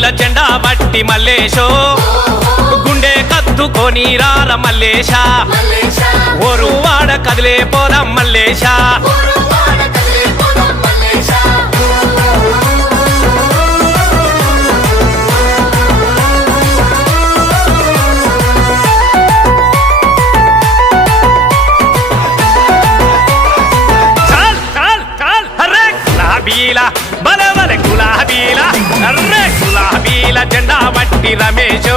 నీల జెండా బట్టి మల్లేశో. గుండె కత్తుకొని రార మల్లేశా. ఓరు వాడ కదిలే పోదాం మల్లేశా. బలవల గులాబీలా అర్రే గులాబీల జెండా బట్టి రమేష్.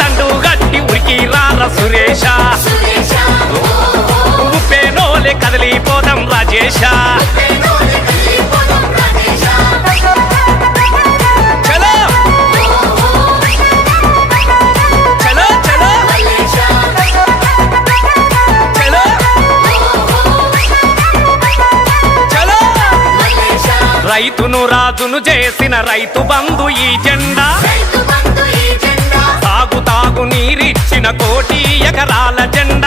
తండు గట్టి ఉరికి రార సురేష. ఉప్పేనోలే కదిలిపోదాం రాజేశ రైతును రాజును చేసిన రైతు బంధు ఈ జెండా. తాగు తాగు నీరిచ్చిన కోటి ఎకరాల జెండా.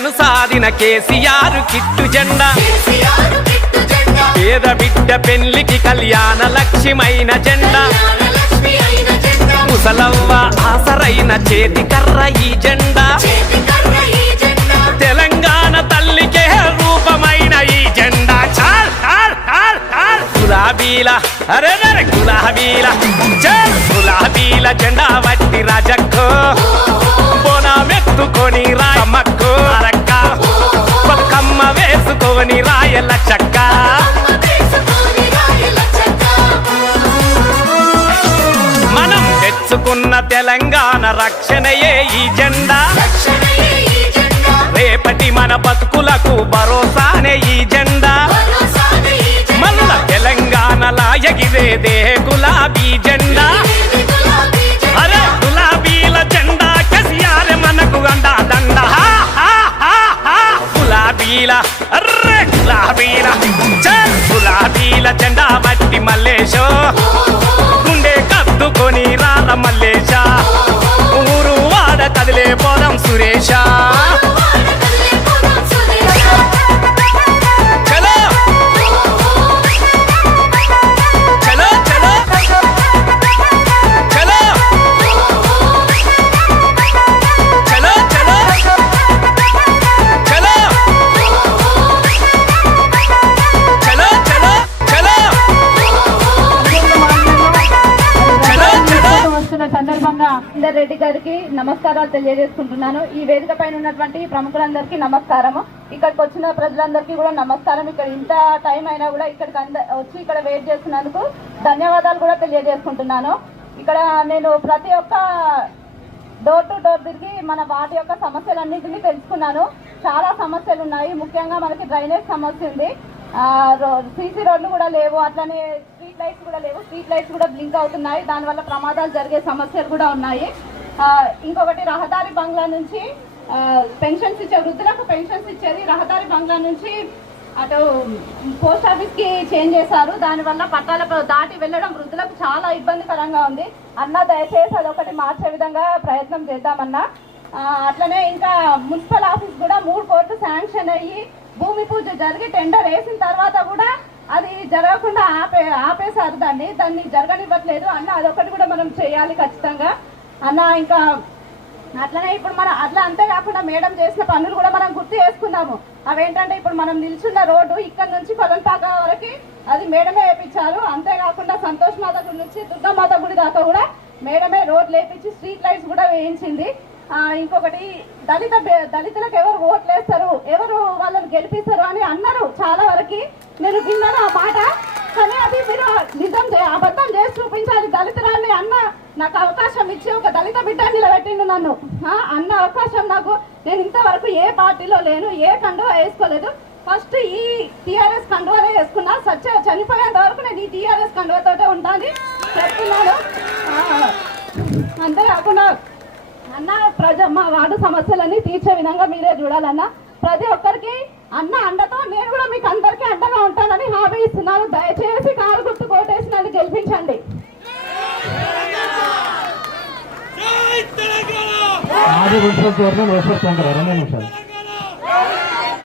బిడ్డలను సాధిన కేసీఆర్ కిట్టు జెండా. పేద బిడ్డ పెళ్ళికి కళ్యాణ లక్ష్యమైన జెండా. ముసలవ్వ ఆసరైన చేతి కర్ర ఈ జెండా. తెలంగాణ తల్లికే రూపమైన ఈ జెండా. చాల్ గులాబీల అరే గులాబీల. గులాబీల జెండా. ఉన్న తెలంగాణ రక్షణయే ఈ జెండా. రేపటి మన బతుకులకు భరోసానే ఈ జెండా. మన తెలంగాణ లాయగిరే దే గులాబీ జెండా. అరే గులాబీల జెండా కసియారే మనకు గులాబీల జెండా బట్టి మల్లేశో. సందర్భంగా రెడ్డి గారికి నమస్కారాలు తెలియజేసుకుంటున్నాను. ఈ వేదిక పైన ఉన్నటువంటి ప్రముఖులందరికీ నమస్కారము. ఇక్కడికి వచ్చిన ప్రజలందరికీ కూడా నమస్కారం. ఇక్కడ ఇంత టైం అయినా కూడా ఇక్కడికి అంద వచ్చి ఇక్కడ వెయిట్ చేస్తున్నందుకు ధన్యవాదాలు కూడా తెలియజేసుకుంటున్నాను. ఇక్కడ నేను ప్రతి ఒక్క డోర్ టు డోర్ తిరిగి మన వాటి యొక్క సమస్యలన్నింటినీ తెలుసుకున్నాను. చాలా సమస్యలు ఉన్నాయి ముఖ్యంగా మనకి డ్రైనేజ్ సమస్య ఉంది. సీసీ రోడ్లు కూడా లేవు అట్లనే స్ట్రీట్ లైట్స్ కూడా లేవు. స్ట్రీట్ లైట్స్ కూడా బ్లింక్ అవుతున్నాయి. దానివల్ల ప్రమాదాలు జరిగే సమస్యలు కూడా ఉన్నాయి. ఇంకొకటి రహదారి బంగ్లా నుంచి పెన్షన్స్ ఇచ్చే వృద్ధులకు పెన్షన్స్ ఇచ్చేది రహదారి బంగ్లా నుంచి అటు పోస్ట్ ఆఫీస్కి చేంజ్ చేశారు. దానివల్ల పట్టాల దాటి వెళ్ళడం వృద్ధులకు చాలా ఇబ్బందికరంగా ఉంది. అన్న దయచేసి అదొకటి మార్చే విధంగా ప్రయత్నం చేద్దామన్నా. అట్లనే ఇంకా మున్సిపల్ ఆఫీస్ కూడా మూడు కోట్లు శాంక్షన్ అయ్యి భూమి పూజ జరిగి టెండర్ వేసిన తర్వాత కూడా అది జరగకుండా ఆపే ఆపేశారు దాన్ని. దాన్ని జరగనివ్వట్లేదు అన్న అదొకటి కూడా మనం చేయాలి ఖచ్చితంగా. అన్న ఇంకా అట్లనే ఇప్పుడు మనం అట్లా అంతేకాకుండా మేడం చేసిన పనులు కూడా మనం గుర్తు చేసుకున్నాము. అవేంటంటే ఇప్పుడు మనం నిల్చున్న రోడ్డు ఇక్కడ నుంచి పొలంపాక వరకు అది మేడమే వేపించారు. అంతేకాకుండా సంతోష్ మాత గుడి నుంచి దుర్గామాత గుడి దాకా కూడా మేడమే రోడ్ లేపించి స్ట్రీట్ లైట్స్ కూడా వేయించింది. ఇంకొకటి దళిత దళితులకు ఎవరు ఓట్లేస్తారు ఎవరు వాళ్ళని గెలిపిస్తారు అని అన్నారు చాలా వరకు. నేను విన్నాను ఆ మాట. కానీ అది మీరు నిజం అబద్ధం చేసి చూపించాలి దళితురాన్ని అన్న నాకు అవకాశం ఇచ్చి ఒక దళిత బిడ్డ నిలబెట్టిండు నన్ను. అన్న అవకాశం నాకు. నేను ఇంతవరకు ఏ పార్టీలో లేను ఏ కండువా వేసుకోలేదు. ఫస్ట్ ఈ టీఆర్ఎస్ కండువానే వేసుకున్నా. సచ్చ చనిపోయేంత వరకు నేను ఈ టీఆర్ఎస్ కండువతోటే ఉంటాను చెప్తున్నాను ఆ, అంతేకాకుండా అన్న ప్రజ మా వార్డు సమస్యలన్నీ తీర్చే విధంగా మీరే చూడాలన్న ప్రతి ఒక్కరికి అన్న అండతో నేను కూడా మీకు అందరికీ అండగా ఉంటానని హామీ ఇస్తున్నాను. దయచేసి కారు గుర్తు కోటేసి నన్ను గెలిపించండి. ఆది రెండు నిమిషాలు.